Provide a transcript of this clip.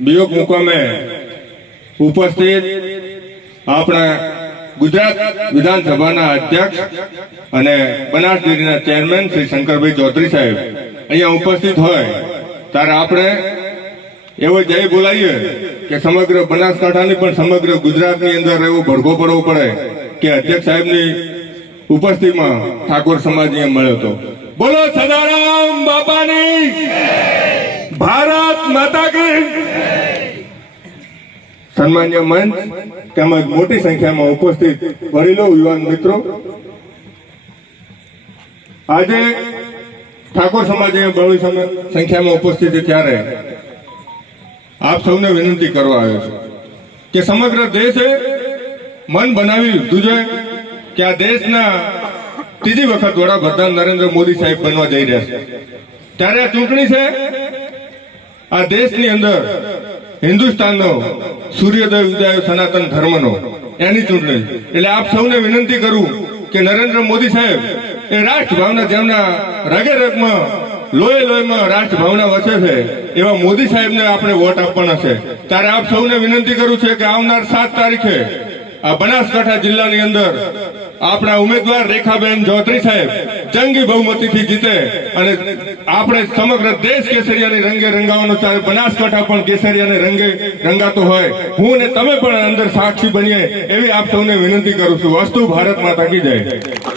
બીયોક મુકામે ઉપસ્થિત આપણા ગુજરાત વિધાનસભાના અધ્યક્ષ અને બનાસ ડેરીના ચેરમેન શ્રી શંકરભાઈ ચૌધરી સાહેબ. અહીંયા ઉપસ્થિત હોય. ત્યારે આપણે એવો જય બોલાવીએ કે સમગ્ર બનાસકાંઠાની પણ સમગ્ર ગુજરાતની અંદર એવો ભડકો પડવો પડે કે અધ્યક્ષ સાહેબની ઉપસ્થિતિમાં ઠાકોર સમાજ મળ્યો હતો. બોલો સદારામ બાપાની! માતા કી સન્માન્ય મંચ તેમજ મોટી સંખ્યામાં ઉપસ્થિત વડીલો, યુવાન મિત્રો. આજે ઠાકોર સમાજ બહોળી સંખ્યામાં ઉપસ્થિત ત્યારે આપ સૌને વિનંતી કરવા આવ્યો છું કે સમગ્ર દેશે મન બનાવી લીધું છે કે આ દેશના ત્રીજી વખત વડાપ્રધાન નરેન્દ્ર મોદી સાહેબ બનવા જઈ રહ્યા છે. ત્યારે આ ચૂંટણી છે આ દેશની અંદર હિન્દુસ્તાનનો સૂર્યોદય, ઉદય, સનાતન ધર્મનો એની ચૂંટણી. એટલે આપ સૌને વિનંતી કરું કે નરેન્દ્ર મોદી સાહેબ, એ રાષ્ટ્રભાવના જેમના રગે રગમાં લોહે લોહીમાં રાષ્ટ્રભાવના વસે છે, એવા મોદી સાહેબને આપણે વોટ આપવાના છે. ત્યારે આપ સૌને વિનંતી કરું છે કે આવનાર સાત તારીખે આ બનાસકાંઠા જિલ્લાની અંદર આપણા ઉમેદવાર રેખાબેન ચૌધરી સાહેબ જંગી બહુમતીથી જીતે અને આપણે સમગ્ર દેશ કેસરિયાને રંગે રંગાવાનો ચાલે બનાસકાંઠા પણ કેસરિયાને રંગે રંગાતો હોય. હું ને તમે પણ અંદર સાક્ષી બનીએ એવી આપ સૌને વિનંતી કરું છું. વસ્તુ ભારત માતા કી જય.